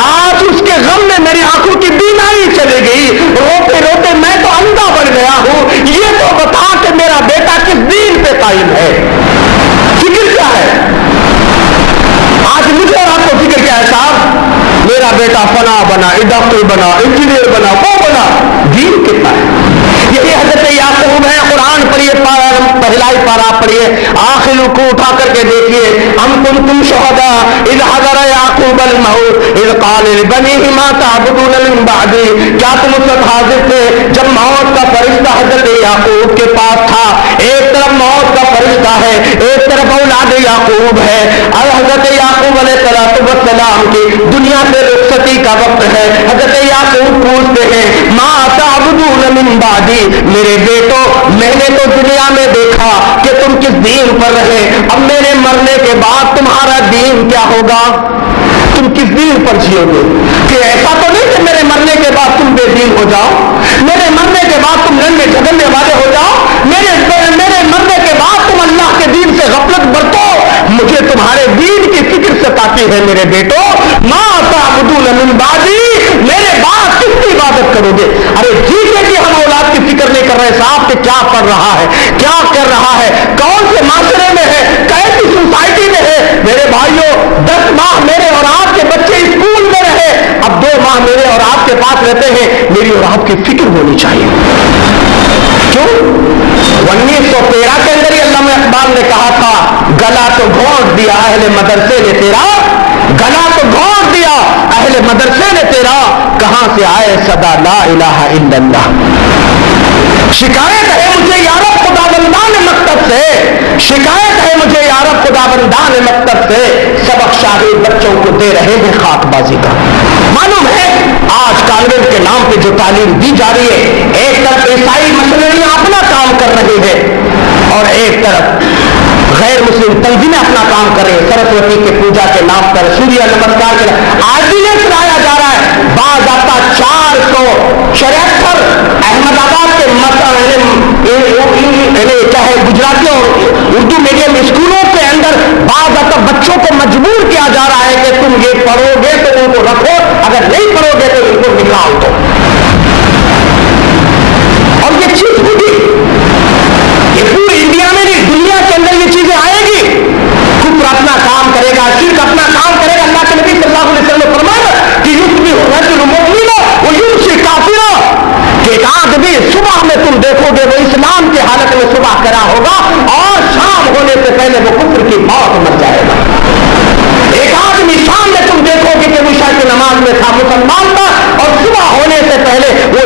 آج اس کے غم میں میری آنکھوں کی بینائی چلے گئی، روتے روتے میں تو اندھا بن گیا ہوں. یہ تو بتا کہ میرا بیٹا کس دین پہ قائم ہے. فکر کیا ہے آج مجھے اور آپ کو؟ فکر کیا ہے صاحب؟ میرا بیٹا فلاں بنا، ڈاکٹر بنا، انجینئر بنا، وہ بنا. دین کتنا ہے؟ یہی حضرت یعقوب ہے. قرآن پر یہ پہلا ابتدائی پارا پڑھیے آخر کو اٹھا کر کے دیکھیے ام کنتم شہداء اذ حضر یعقوب الموت اذ قال لبنیہ ما تعبدون من بعدی، کیا تم اس وقت حاضر تھے جب موت کا فرشتہ حضرت یعقوب کے پاس تھا؟ ایک طرف موت کا فرشتہ ہے، ایک طرف اولاد یعقوب ہے، اور حضرت یعقوب علیہ السلام کی دنیا سے رخصتی کا وقت ہے۔ حضرت یعقوب پوچھتے ہیں ما تعبدون من بعدی، میرے بیٹو میں نے تو دنیا میں دیکھا کہ تم کس دین پر رہے، اب میرے مرنے کے بعد تمہارا دین کیا ہوگا؟ تم کس دین پر جیو گے؟ کہ ایسا تو نہیں کہ میرے مرنے کے بعد تم بے دین ہو جاؤ، میرے مرنے کے بعد تم ننگے جھگڑنے والے ہو جاؤ، میرے مرنے کے بعد تم اللہ کے دین سے غفلت برتو، مجھے تمہارے دین کی فکر ستاتی ہے میرے بیٹو۔ ما تعبدون من بعدی، میرے بعد کس کی عبادت کرو گے؟ ارے ٹھیک ہے کہ ہم اولاد کی فکر نہیں کر رہے صاحب کہ کیا پڑھ رہا ہے، کیا کر رہا ہے، کون سے معاشرے میں ہے، کیسی سوسائٹی میں ہے۔ میرے بھائیوں 10 ماہ میرے اور آپ کے بچے اسکول میں رہے، اب 2 ماہ میرے اور آپ کے پاس رہتے ہیں، میری اور آپ کی فکر ہونی چاہیے۔ کیوں؟ 1913 کے اندر ہی علامہ اقبال نے کہا تھا گلا تو گھونٹ دیا اہل مدرسے نے تیرا، گلا تو گھونٹ دیا اہل مدرسے نے تیرا، کہاں سے آئے صدا لا الہ الا اللہ۔ شکایت ہے مجھے یارب خدا بندان مکتب سے، شکایت ہے مجھے یارب خدا بندان مکتب سے، سبق شاہی بچوں کو دے رہے ہیں خاک بازی کا۔ معلوم ہے آج کانوینٹ کے نام پہ جو تعلیم دی جا رہی ہے، ایک طرف عیسائی مشنریاں اپنا کام کر رہی ہے اور ایک طرف غیر مسلم تنظیمیں اپنا کام کر رہے ہیں۔ سرسوتی کے پوجا کے نام پر سوریہ نمسکار کے آرڈیننس لایا جا رہا ہے، بعض آتا 473 احمد آباد کے چاہے گجراتی اور اردو میڈیم اسکولوں کے اندر بعض آتا بچوں کو مجبور کیا جا رہا ہے کہ تم یہ پڑھو گے تو ان کو رکھو، اگر نہیں پڑھو گے تو ان کو نکال دو۔ اور یہ چیز ہوگی، یہ پوری انڈیا میں نہیں دنیا کے اندر یہ چیزیں آئے گی۔ کفر اپنا کام کرے گا، شرک اپنا کام کرے گا۔ اللہ کے نبی صلی اللہ علیہ وسلم نے فرمایا کہ یصبح الرجل مؤمنا ویمسی کافرا، کہ ایک آدمی صبح میں تم دیکھو گے وہ اسلام کی حالت میں صبح کرا ہوگا اور شام ہونے سے پہلے وہ کفر کی موت مر جائے گا۔ ایک آدمی شام میں تم دیکھو گے کہ عشاء کی نماز میں تھا، مسلمان تھا، اور صبح ہونے سے پہلے وہ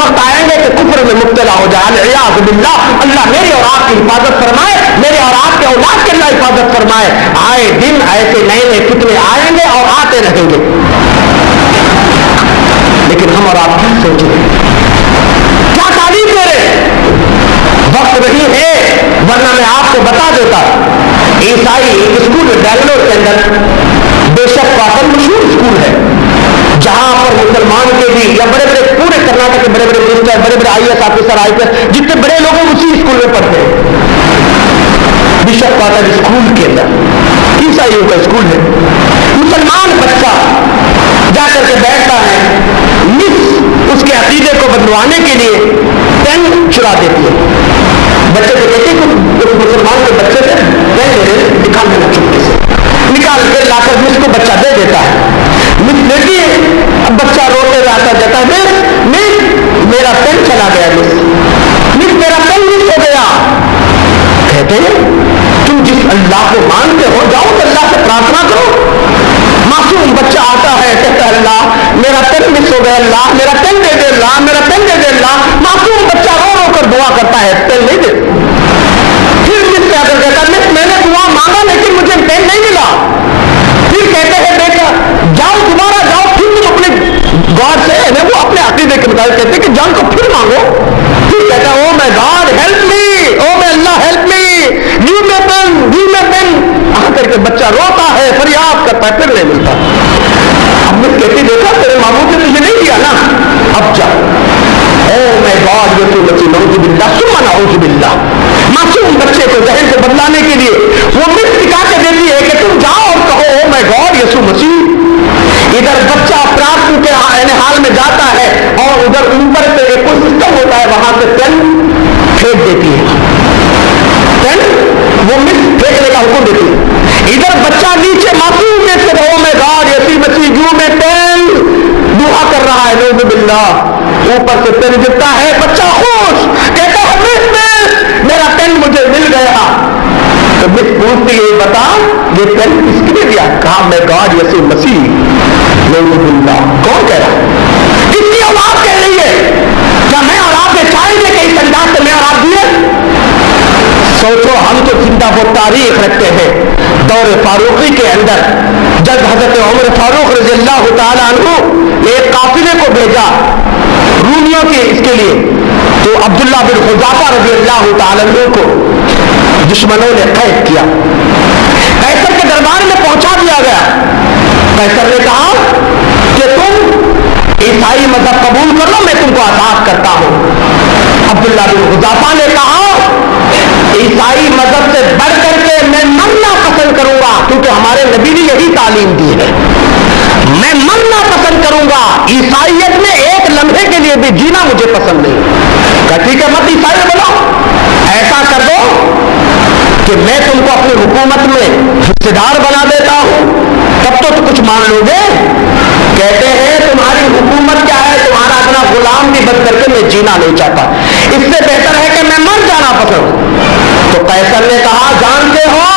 وقت آئیں گے کہ کفر میں مبتلا ہو جائے۔ العیاذ باللہ، اللہ میری اور آپ کی حفاظت فرمائے، میرے اور آپ کے اولاد کی اللہ حفاظت فرمائے۔ آئے دن ایسے نئے نئے فتنے آئیں گے اور آتے رہیں گے، لیکن ہم اور آپ کیا سوچ رہے ہیں، کیا تعلیم دے رہے ہیں؟ وقت نہیں ہے، ورنہ میں آپ کو بتا دیتا عیسائی اسکول بنگلور کے اندر بے شک کافی مشہور اسکول ہے، جہاں پر مسلمان کے بھی یا بڑے بڑے پورے کرناٹک کے بڑے بڑے منسٹر، بڑے بڑے IAS آفیسر، IPS جتنے بڑے لوگ ہیں اسی اسکول میں پڑھتے ہیں۔ بشپ کاٹر اسکول کے اندر عیسائیوں کا اسکول ہے، مسلمان بچہ جا کر کے بیٹھتا ہے، مس اس کے عقیدے کو بدلوانے کے لیے پین چرا دیتی ہے۔ بچے کو کہتے ہیں کہ اس مسلمان کے بچے سے پین لے لے، نکال دینا چپکے سے، نکال کے لا کر مس کو بچہ دے دیتا ہے۔ مس دیتی ہے، اب بچہ روتے ہوئے آتا جاتا ہے، مس میرا پین چلا گیا، مس میرا پین مس ہو گیا۔ کہتے ہیں تم جس اللہ کو مانتے ہو جاؤ تو اللہ سے پرارتھنا کرو۔ معصوم بچہ آتا ہے، کہتا ہے اللہ میرا پین مس ہو گیا، اللہ میرا پین دے دے، اللہ میرا پین دے دے اللہ۔ معصوم بچہ رو رو کر دعا کرتا ہے، پین نہیں دے۔ پھر مس سے آ کر کہتا ہے مس میں نے دعا مانگا لیکن مجھے پین نہیں ملا۔ پھر کہتے ہیں بیٹا جاؤ دوبارہ جاؤ، پھر تم اپنے گاڈ سے وہ اپنے عقیدے کے مطابق کہتے ہیں کہ جان کو پھر مانگو۔ پھر کہتا ہے او مائی گاڈ ہیلپ می، او مائی اللہ ہیلپ می، گیو می پین، گیو می پین۔ آ کر کے بچہ روتا ہے، فریاد کرتا ہے، پھر نہیں ملتا۔ اب میں کہتی دیکھا تیرے ماموں نے تجھے نہیں دیا نا، اب جا۔ او مائی گاڈ یسوع مسیح نعوذ باللہ ثم نعوذ باللہ۔ معصوم بچے کو ذہن سے بدلانے کے لیے وہ مس سکھا کے دیتی ہے کہ تم جاؤ اور کہو او مائی گاڈ یسوع مسیح۔ ادھر بچہ پرارتھنا کے حال میں جاتا ہے اور ادھر اوپر سے ایک کوئی سسٹم ہوتا ہے، وہاں سے پین پھینک دیتی ہے، پین وہ مس پھینکنے کا حکم دیتی ہے۔ ادھر بچہ نیچے معصوم میں سے او مائی گاڈ یسوع مسیح جو میں پین دعا کر رہا ہے، نعوذ باللہ۔ اوپر سے پین گرتا ہے، بچہ خوش کہتا ہے مس میرا پین مجھے مل گیا۔ یہ پین کس نے دیا؟ کہا میں گاڈ یسوع مسیح. کون کہہ رہا ہے؟ کس کی اولاد کہہ رہی ہے؟ کیا میں اور آپ نے چاہیں گے کہ اس انداز سے میں اور آپ دیے؟ سوچو, ہم تو زندہ وہ تاریخ رکھتے ہیں دور فاروقی کے اندر جب حضرت عمر فاروق رضی اللہ تعالیٰ عنہ نے ایک قافلے کو بھیجا رومیوں کے اس کے لیے, تو عبداللہ بن حذافہ رضی اللہ تعالیٰ عنہ کو دشمنوں نے قید کیا, قیصر کے دربار میں پہنچا دیا گیا. قیصر نے کہا کہ تم عیسائی مذہب قبول کر لو, میں تم کو آزاد کرتا ہوں. عبداللہ بن حذافہ نے کہا عیسائی مذہب سے بڑھ کر کے میں مرنا پسند کروں گا, کیونکہ ہمارے نبی نے یہی تعلیم دی ہے, میں مرنا پسند کروں گا, عیسائیت میں ایک لمحے کے لیے بھی جینا مجھے پسند نہیں. کہا ٹھیک ہے مت عیسائی بنو, ایسا کر دو کہ میں تم کو اپنی حکومت میں حصے دار بنا دیتا ہوں, تب تو کچھ مان لو گے. کہتے ہیں تمہاری حکومت کیا ہے, تمہارا اپنا غلام بھی بن کر کے میں جینا نہیں چاہتا, اس سے بہتر ہے کہ میں مر جانا پسند. تو قیصر نے کہا جانتے ہو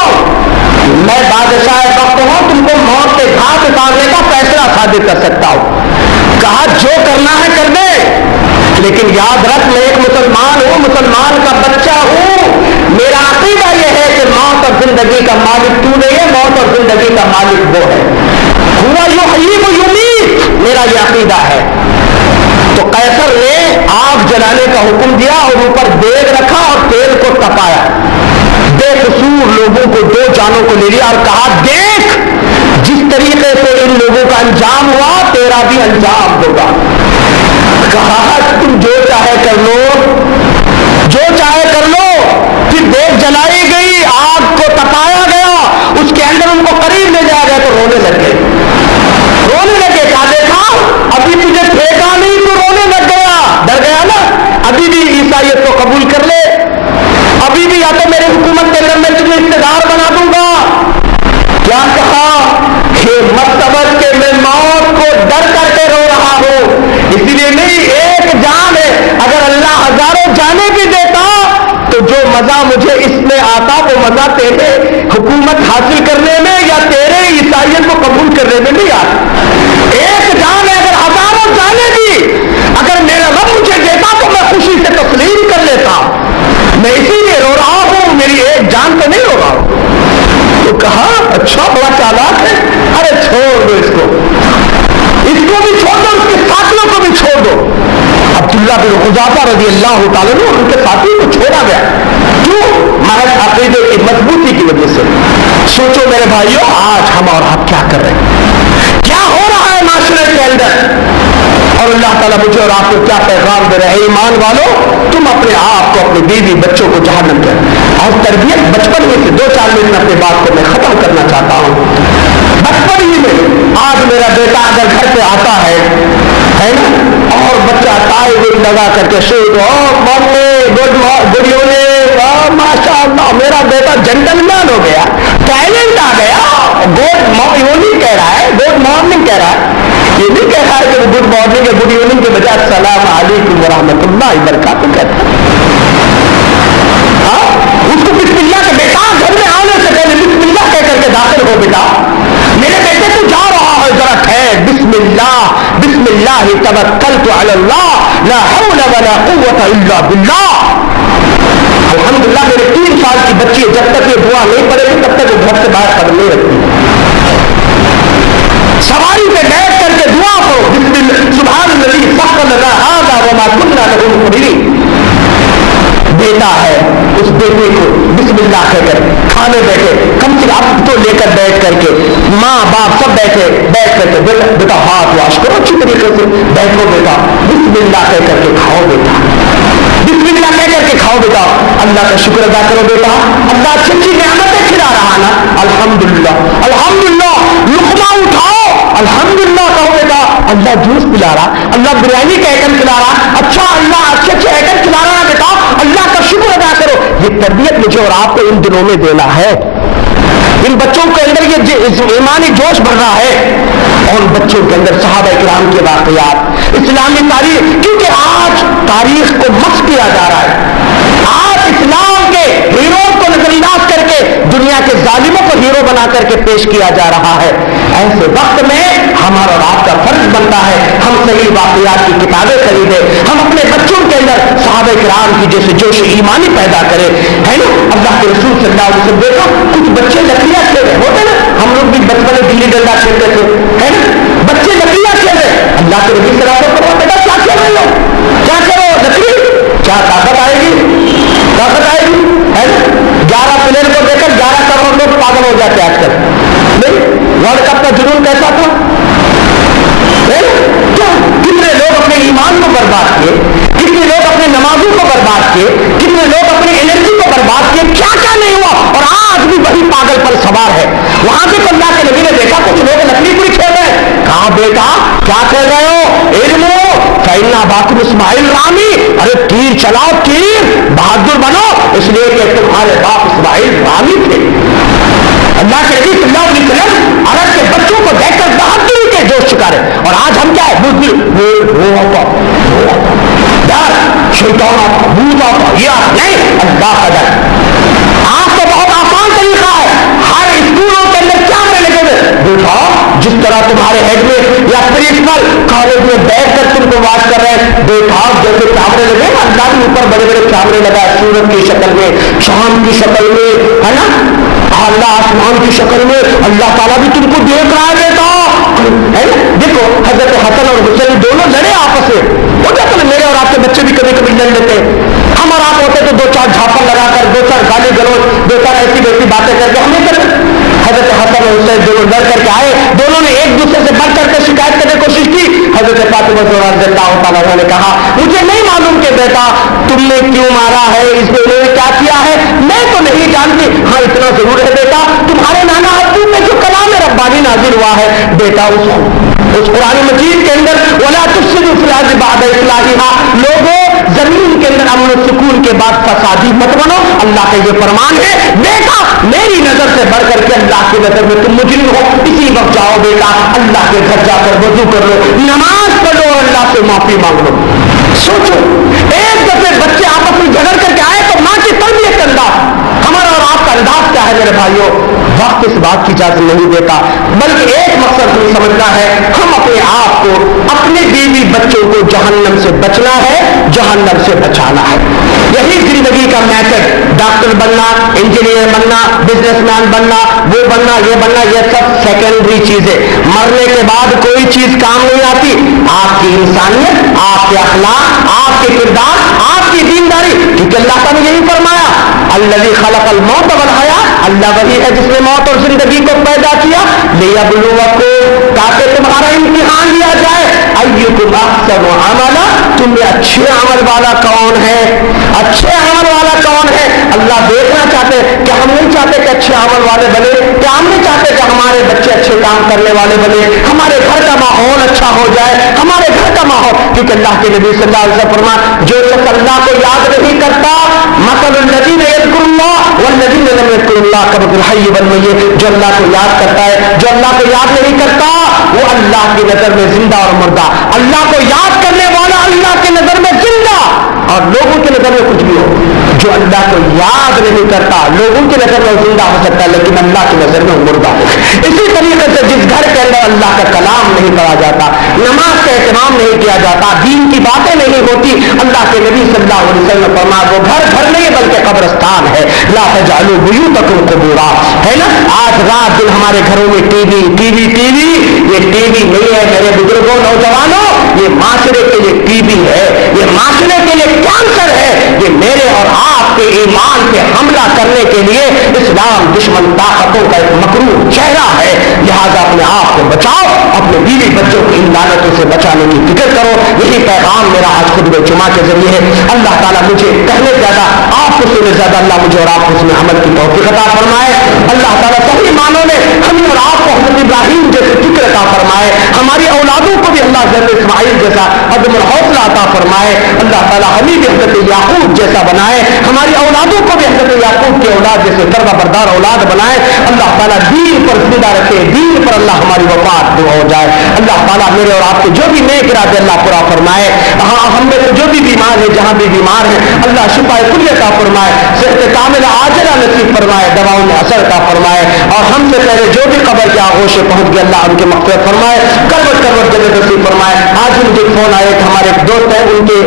میں بادشاہ وقت ہوں, تم کو موت کے گھاٹ اتارنے کا فیصلہ صادر کر سکتا ہوں. کہا جو کرنا ہے کر دے, لیکن یاد رکھ میں ایک مسلمان ہوں, مسلمان کا بچہ ہوں, میرا عقیدہ یہ ہے کہ موت اور زندگی کا مالک تو نہیں ہے, موت اور زندگی کا مالک وہ ہے, ہوا یحیی و یمیت, میرا یہ عقیدہ ہے. تو قیصر نے آگ جلانے کا حکم دیا اور اوپر دیگ رکھا اور تیل کو تپایا, بے قصور لوگوں کو, 2 جانوں کو لے لیا اور کہا دیکھ جس طریقے سے ان لوگوں کا انجام ہوا تیرا بھی انجام ہوگا. کہا تم جو چاہے کر لو, جو چاہے کر لو. پھر دیگ جلائی گئی, آگ کو تپایا گیا, اس کے اندر ان کو قریب لے جایا گیا تو رونے لگے, رونے لگے. کہا دیکھا ابھی تجھے پھینکا نہیں تو رونے لگ گیا, ڈر گیا نا, ابھی بھی عیسائیت کو قبول کر لے, ابھی بھی یا تو میری حکومت کے اندر میں تجھے اقتدار بنا دوں گا. کیا کہا کہ مت سمجھ کہ میں موت کو ڈر کر کے رو رہا ہوں, اسی لیے نہیں, ایک جان ہے, اگر اللہ ہزاروں جانے بھی دیتا تو جو مزہ مجھے اس میں آتا وہ مزہ تیرے حکومت حاصل کرنے میں یا تیرے عیسائیت کو قبول کرنے میں نہیں آتا. ایک جان ہے, اگر ہزاروں جانے بھی اگر میرا رب مجھے دیتا تو میں خوشی سے تسلیم کر لیتا, میں اسی لیے رو رہا ہوں, میری ایک جان تو نہیں رو رہا ہوں. تو کہا اچھا بڑا چالاک ہے, ارے چھوڑ دو اس کو, اس کو بھی چھوڑ دو, اس کے ساتھیوں کو بھی چھوڑ دو. عبداللہ بن حذافہ رضی اللہ تعالیٰ عنہ ان کے ساتھیوں کو چھوڑا گیا. کیوں؟ محض عقیدے کی مضبوطی کی وجہ سے. سوچو میرے بھائیوں, آج ہم اور آپ کیا کر رہے ہیں, کیا ہو رہا ہے معاشرے کے اندر, اور اللہ تعالیٰ مجھے اور آپ کو کیا پیغام دے رہے ہیں. ایمان والو, تم اپنے آپ کو, اپنی بیوی بچوں کو جہنم کر, اور تربیت بچپن میں سے 2-4 منٹ میں اپنی بات کو میں ختم کرنا چاہتا ہوں. بچپن ہی میں آج میرا بیٹا اگر گھر پہ آتا ہے نا, اور بچہ ٹائی ویل لگا کر کے شروع گڈ ایوننگ, ماشاء اللہ میرا بیٹا جنٹل مین ہو گیا, ٹیلنٹ آ گیا, گڈ ایوننگ کہہ رہا ہے, گڈ مارننگ کہہ رہا ہے, یہ نہیں کہہ رہا ہے کہ گڈ مارننگ یا گڈ ایوننگ کے بجائے السلام علیکم ورحمۃ اللہ وبرکاتہ کہتا ہے. اس کو بسم اللہ کے بیٹا گھر میں آنے سے پہلے بسم اللہ کہہ کر کے داخل ہو, بیٹا میرے بیٹے تو جا رہا ہے, ذرا ٹھہر, بسم اللہ توکلت علی اللہ لا حول ولا قوت الا باللہ. الحمدللہ میرے 3 سال کی بچی ہے, جب تک یہ دعا نہیں پڑے گی تب تک وہ گھر سے باہر قدم نہیں رکھتی. سواری پہ بیٹھ کر کے دعا کرو, سبحان الذی سخر لنا ھذا وما كنا له مقرنین. بیٹا ہے, اس بیٹے کو بسم اللہ کہہ کر کھانے بیٹھے, کم سے کم تو لے کر بیٹھ کر کے, ماں باپ سب بیٹھ کر کے بیٹا ہاتھ واش کرو اچھی طریقے سے, بیٹھو بیٹا, بسم اللہ کہہ کر کے کھاؤ بیٹا, بسم اللہ کہہ کر کے کھاؤ بیٹا, اللہ کا شکر ادا کرو بیٹا, اللہ اچھی اچھی نعمتیں کھلا رہا نا, الحمدللہ الحمدللہ. لقمہ اٹھاؤ, الحمدللہ کہو بیٹا, اللہ جوس پلا رہا, اللہ بریانی کا آئٹم کھلا رہا, اچھا اللہ اچھے اچھے آئٹم کھلا رہا ہے بیٹا, اللہ کا شکر ادا کرو. یہ تربیت مجھے اور آپ کو ان دنوں میں دینا ہے. ان بچوں کے اندر یہ ایمانی جوش بڑھ رہا ہے, اور بچوں کے اندر صحابہ کرام کے واقعات, اسلامی تاریخ, کیونکہ آج تاریخ کو مس کیا جا رہا ہے. آج اسلام کے ہیرو کو نظر انداز کر کے دنیا کے ظالموں کو ہیرو بنا کر کے پیش کیا جا رہا ہے. ایسے وقت میں ہمارا اور آپ کا فرض بنتا ہے ہم صحیح واقعات کی کتابیں خریدیں, ہم اپنے بچوں کے اندر صحابہ کرام کی جیسے جوش ایمانی پیدا کریں, ہے نا. اللہ کے رسول صلی اللہ علیہ وسلم دیکھو کچھ بچے لکڑیاں کھیل رہے ہوتے نا, ہم لوگ بھی بچپن میں گلی ڈنڈا کھیلتے تھے, ہے نا, بچے لکڑیاں کھیل رہے, اللہ کے نبی صلی اللہ علیہ وسلم بیٹا کیا کھیل رہے ہو, کیا کھیلو لکڑی, کیا طاقت آئے گی, طاقت آئے گی, ہے نا. 11 پلیئر کو دیکھ کر 11 کروڑ لوگ پاگل ہو جاتے آج کل. نہیں, ورلڈ کپ کا جنون کیسا تھا, کتنے لوگ اپنے ایمان کو برباد کیے, کتنے لوگ اپنے نمازوں کو برباد کیے, کتنے لوگ اپنی انرجی کو برباد کیے, کیا کیا نہیں ہوا, اور آج بھی وہی پاگل پر سوار ہے. وہاں سے تو اللہ کے نبی نے دیکھا کچھ لوگ لکڑی پوری کھیل رہے ہیں, کہاں بیٹا کیا کھیل رہے ہو, علم فإِنَّ أَبَاكُمْ اسماعیل رامی, ارے تیر چلاؤ, تیر بہادر بنو, اس لیے کہ تمہارے باپ اسماعیل رامی تھے. اللہ کے نبی صلی اللہ علیہ وسلم عرب کے بچوں کو دیکھ کر بہادری کے جوش چکارے, اور آج ہم کیا ہے ڈر, شیطان آتا, بھوت آتا, یہ نہیں, اللہ کا ڈر. آج تو بہت آسان طریقہ ہے, ہر اسکولوں کے اندر کیمرے لگے ہوئے, بیٹا جس طرح تمہارے ہیڈ میں یا پرنسپل کالج میں بیٹھ کر تم کو واچ کر رہے ہیں, بیٹا جیسے کیمرے لگے, اللہ کے اوپر بڑے بڑے کیمرے لگا ہے, سورج کی شکل میں, چاند کی شکل میں, ہے نا, اللہ آسمان کی شکل میں, اللہ تعالیٰ بھی تم کو دیکھ رہا ہے بیٹا, ہے نا. دیکھو حضرت حسن اور حسین دونوں لڑے آپس میں, وہ کہتے ہیں میرے اور آپ کے بچے بھی کبھی کبھی لڑ لیتے ہیں, ہم اور آپ ہوتے تو 2-4 جھاپڑ لگا کر, 2-4 گالی گلوچ, 2-4 ایسی ویسی باتیں کر کے ہمیں کریں. حضرت حسن اور حسین دونوں لڑ کر کے آئے, دونوں نے ایک دوسرے سے بڑھ کر کے شکایت کرنے کی کوشش کی. حضرت فاطمہ زہرا رضی اللہ تعالیٰ نے کہا مجھے نہیں معلوم کہ بیٹا تم نے کیوں مارا ہے, اس نے انہوں نے کیا کیا ہے, میں تو نہیں جانتی, ہاں اتنا ضرور ہے بیٹا تمہارے نانا ابو میں جو کلام ربانی نازل ہوا ہے بیٹا اس قرآن مجید کے اندر وَلَا تُفْسِدُوا فِي الْأَرْضِ بَعْدَ إِصْلَاحِهَا, لوگوں زمین کے اندر امن و سکون کے بعد فسادی مت بنو, اللہ کا یہ فرمان ہے. بیٹا میری نظر سے بڑھ کر کے اللہ کی نظر میں تم مجرم ہو, اسی وقت جاؤ بیٹا اللہ کے گھر جا کر وضو کر لو, نماز پڑھو اور اللہ سے معافی مانگ لو. سوچو ایک دفعے بچے آپس میں جھگڑ کر کے آئے تو ماں کی تربیت کا انداز, ہمارا اور آپ کا انداز کیا ہے میرے بھائیوں, وقت اس بات کی اجازت نہیں دیتا, بلکہ ایک مقصد ہمیں سمجھنا ہے, ہم اپنے آپ کو اپنے بیوی بچوں کو جہنم سے بچنا ہے, جہنم سے بچانا ہے. یہی زندگی کا میتھڈ, ڈاکٹر بننا, انجینئر بننا, بزنس مین بننا, وہ بننا, یہ سب سیکنڈری چیزیں, مرنے کے بعد کوئی چیز کام نہیں آتی. آپ کی انسانیت, آپ کے اخلاق, آپ کے کردار, آپ کی دینداری, کیونکہ اللہ تعالیٰ نے یہی فرمایا الذی خلق الموت والحیات, اللہ وہی ہے جس نے موت اور زندگی کو پیدا کیا, لیبلوکم, تاکہ تمہارا امتحان لیا جائے, ایکم احسن عملا, تم میں اچھے عمل والا کون ہے, اچھے عمل والا کون ہے. اللہ دیکھنا چاہتے, کہ ہم نہیں چاہتے کہ اچھے عمل والے بنے, کہ ہم نہیں چاہتے کہ ہمارے بچے اچھے کام کرنے والے بنے, ہمارے گھر کا ماحول اچھا ہو جائے, ہمارے گھر کا ماحول, کیونکہ اللہ کے نبی صلی اللہ علیہ وسلم فرمایا جو شخص اللہ کو یاد نہیں کرتا, مثل الذین یذکرون اللہ والذین لم یذکروا اللہ کمثل الحی والمیت, جو اللہ کو یاد کرتا ہے, جو اللہ کو یاد نہیں کرتا, وہ اللہ کی نظر میں زندہ اور مردہ. اللہ کو یاد کرنے والا اللہ کی نظر میں زندہ, اور لوگوں کی نظر میں کچھ بھی ہو. جو اللہ کو یاد نہیں کرتا, لوگوں کی نظر میں زندہ ہو سکتا ہے لیکن اللہ کی نظر میں مردہ ہے. اسی طریقے سے جس گھر کے اندر اللہ کا کلام نہیں پڑھا جاتا, نماز کا اہتمام نہیں کیا جاتا, دین کی باتیں نہیں ہوتی, اللہ کے نبی صلی اللہ علیہ وسلم نے فرمایا وہ گھر گھر نہیں بلکہ قبرستان ہے. لا تجعلوا بیوتکم قبورا, ہے نا. آج رات دن ہمارے گھروں میں ٹی وی, یہ ٹی وی نہیں ہے میرے بزرگوں, نوجوانوں, یہ معاشرے کے لیے ٹی وی ہے, یہ معاشرے کے لیے کینسر ہے, یہ میرے اور آپ کے ایمان پہ حملہ کرنے کے لیے اسلام دشمن طاقتوں کا ایک مکروہ چہرہ ہے. لہذا اپنے آپ کو بچاؤ, اپنے بیوی بچوں کو ان لعنتوں سے بچانے کی فکر کرو. یہی پیغام میرا آج خطبہ جمعہ کے ذریعے ہے. اللہ تعالیٰ مجھے کہنے زیادہ, آپ کو سننے زیادہ, اللہ مجھے اور آپ کو اس میں عمل کی توفیق عطا فرمائے. اللہ تعالیٰ صحیح معنوں میں ہم اور آپ کو حضرت ابراہیم جیسے فکر عطا فرمائے, ہماری اولادوں کو بھی اللہ حضرت اسماعیل جیسا عدم الحوصلہ عطا فرمائے. اللہ تعالیٰ ہمیں بھی حضرت یعقوب جیسا بنائے, ہماری اولادوں کو بھی حضرت یعقوب کی اولاد جیسے فرما بردار اولاد بنائے. اللہ تعالیٰ دین پر زندہ رکھے, دین پر اللہ ہماری وفات ہو جائے. اللہ تعالیٰ میرے اور آپ کے جو بھی نیک ارادے اللہ پورا فرمائے. ہم میں سے جو بھی بیمار ہے, جہاں بھی بیمار ہے, اللہ شفا کلیہ عطا فرمائے, صحت کاملہ عاجلہ نصیب فرمائے, دواؤں میں اثر عطا فرمائے, اور ہم سے پہلے جو بھی قبر کے آغوش سے پہنچ گئے اللہ ان کے مغفرت فرمائے, کروٹ کروٹ جگہ نصیب فرمائے. آج ہی مجھے فون آئے کہ ہمارے ایک دوست ہیں ان کے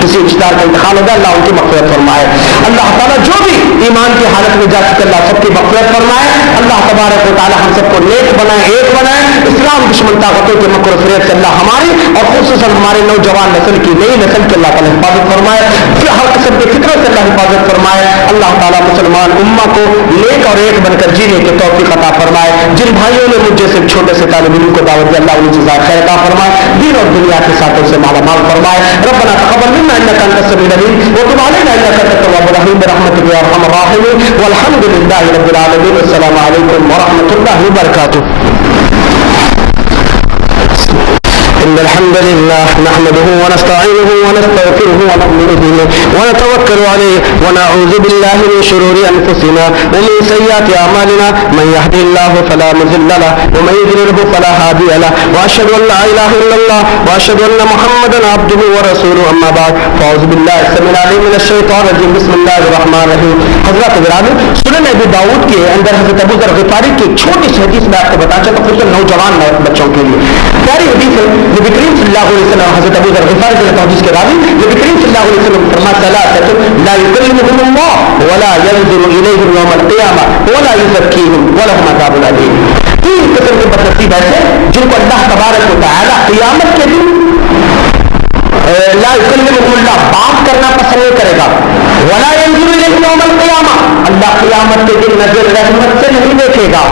کسی رشتہ دار کا انتقال ہو گیا, اللہ ان کی مغفرت فرمائے. اللہ تعالیٰ جو بھی ایمان کی حالت میں جا چکے اللہ سب کی مغفرت فرمائے. اللہ تبارک و تعالیٰ ہم سب کو نیک بنائے, ایک بنائے. اسلام دشمن طاقتوں کے مکر و فریب سے اللہ ہماری اور خصوصاً ہمارے نوجوان نسل کی نئی نسل کی اللہ تعالیٰ حفاظت فرمائے, پھر ہر قسم کے فطرت سے اللہ حفاظت فرمائے. اللہ تعالیٰ مسلمان امہ کو نیک اور ایک بن کر جینے کی توفیق عطا فرمائے. جن بھائیوں نے مجھ جیسے چھوٹے سے طالب علم کو دعوت دی اللہ انہیں جزائے خیر عطا فرمائے, دین اور دنیا کے ساتھوں سے مالا مال فرمائے. ربنا تقبل منا انك انت السميع العليم وتب علينا انك انت التواب الرحيم برحمتك يا ارحم الراحمين والحمد لله رب العالمين. السلام عليكم ورحمة الله وبركاته. إن الحمد لله نحمده ونستعينه ونستغفره ونؤمن به ونتوكل عليه ونعوذ بالله من شرور أنفسنا ومن سيئات أعمالنا, من يهده الله فلا مضل له ومن يضلل فلا هادي له, وأشهد أن لا إله إلا الله وأشهد أن محمدا عبده ورسوله. أما بعد فأعوذ بالله السميع العليم من الشيطان الرجيم. بسم الله الرحمن الرحيم. حضرات گرامی, سنن ابی داؤد کے اندر حضرت ابو ذر غفاری کی چھوٹی سی حدیث میں آپ کو بتانا چاہتا ہوں, خصوصاً نوجوان بچوں کے لیے پیاری حدیث ہے. نبی کریم صلی اللہ علیہ وسلم حضرت ابو ذر غفاری رضی اللہ عنہ جس کے راوی نبی کریم صلی اللہ علیہ وسلم فرمایا ثلاثة لا يكلمهم الله ولا ينظر إليهم يوم القيامة ولا يزكيهم ولهم عذاب أليم. تین قسم کے بدنصیب ایسے جن کو اللہ تبارک و تعالی قیامت کے دن لا يكلمهم الله بات کرنا پسند نہیں کرے گا, ولا ينظر إليهم يوم القيامة اللہ قیامت کے دن نظر رحمت سے نہیں دیکھے گا,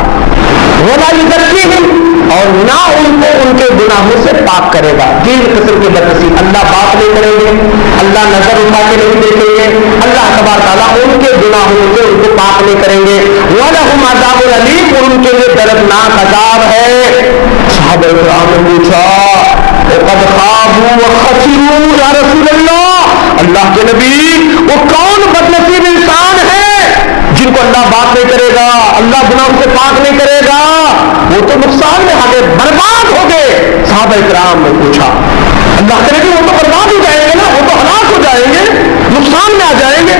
ولا يزكيهم اور نہ ان کو ان کے گناہوں سے پاک کرے گا. تین قسم کے بدنصیب, اللہ بات نہیں کریں گے, اللہ نظر اٹھا کے نہیں دیکھیں گے, اللہ تبارک تعالیٰ ان کے گناہوں سے ان کو پاک نہیں کریں گے. وَلَهُمْ عَذَابٌ أَلِيمٌ اور ان کے لیے دردناک عذاب ہے. صحابہ کرام نے پوچھا وَقَدْ خَابُوا وَخَسِرُوا یا رسول اللہ کے نبی وہ کون بدنصیب انسان ہے جن کو اللہ بات نہیں کرے گا, اللہ گناہوں سے پاک نہیں کرے گا, وہ تو نقصان میں آگے برباد ہو گئے. صحابہ کرام نے پوچھا اللہ کے نبی وہ تو برباد ہو جائیں گے نا, وہ تو ہلاک ہو جائیں گے, نقصان میں آ جائیں گے.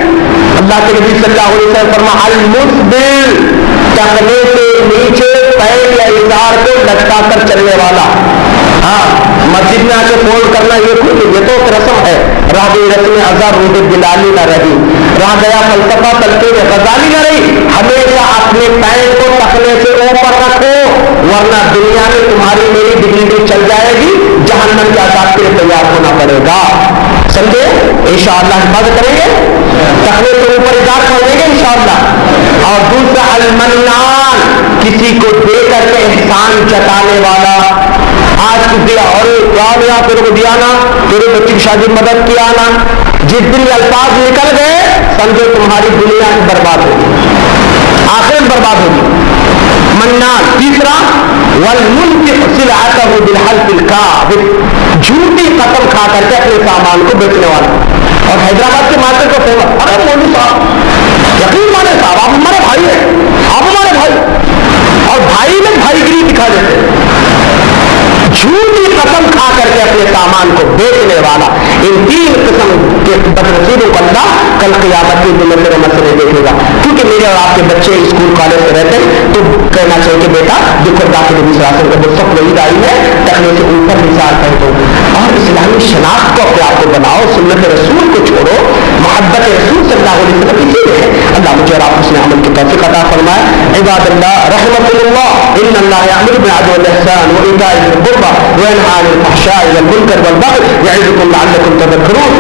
اللہ کے نبی صلی اللہ علیہ وسلم فرمایا المسبل ٹکنے سے نیچے پیر یا ازار کو لٹکا کر چلنے والا. ہاں مسجد میں آ کے فولڈ کرنا یہ تو رسم ہے, راہ گئی رسم ازار روح بلالی نہ رہی, راہ گیا فلسفہ تلقین میں غزالی نہ رہی. ہمیشہ اپنے پیر کو ٹکنے سے اوپر رکھو ورنہ دنیا میں تمہاری میری ڈگری چل جائے گی, جہنم کے عذاب کے لیے تیار ہونا پڑے گا. سمجھے انشاءاللہ حفاظت کریں گے, ٹکنے سے اوپر ازار پہنچیں گے انشاءاللہ. اور دوسرا المنان کسی کو دے کر کے احسان جتانے والا. آج کچھ دیا اور کیا تیرے کو دیا نا, تیرے بچی کی شادی مدد کیا نا, جس دن الفاظ نکل گئے سمجھو تمہاری دنیا برباد ہوگی, آخرت برباد ہوگی. منان. تیسرا والمنفق سلعته بالحلف الكاذب جھوٹی قسم کھا کر کے اپنے سامان کو بیچنے والا. اور حیدرآباد کے مارکیٹ کو فیمس, ارے مولوی صاحب یقین مانے صاحب آپ ہمارے بھائی ہیں, آپ ہمارے بھائی, اور بھائی میں بھائی گری دکھا دیتے. جھوٹی قسم کھا کر کے اپنے سامان کو بیچنے والا. ان تین قسم کے بدنصیبوں کو اللہ کل قیامت کے دن میرے مسئلے دیکھے گا. کیونکہ میرے اور آپ کے بچے اسکول کالج سے رہتے تو کہنا چاہیے کہ بیٹا دیکھو داخل مسافر کا سب وہی آئی ہے ٹکنے سے اوپر نثار کر دو, اور اسلامی شناخت کو اپنے آپ کو بناؤ, سنت رسول کو چھوڑو, محبت رسول صلی اللہ علیہ وسلم اسی میں ہے. اللہ مجھے اور آپ حسن عمل کی توفیق عطا فرمائے. عباد اللہ رحمۃ اللہ ان اللہ یأمر بالعدل والاحسان وایتاء ذی القربى وینہی عن الفحشاء والمنکر والبغی یعظکم لعلکم تذکرون.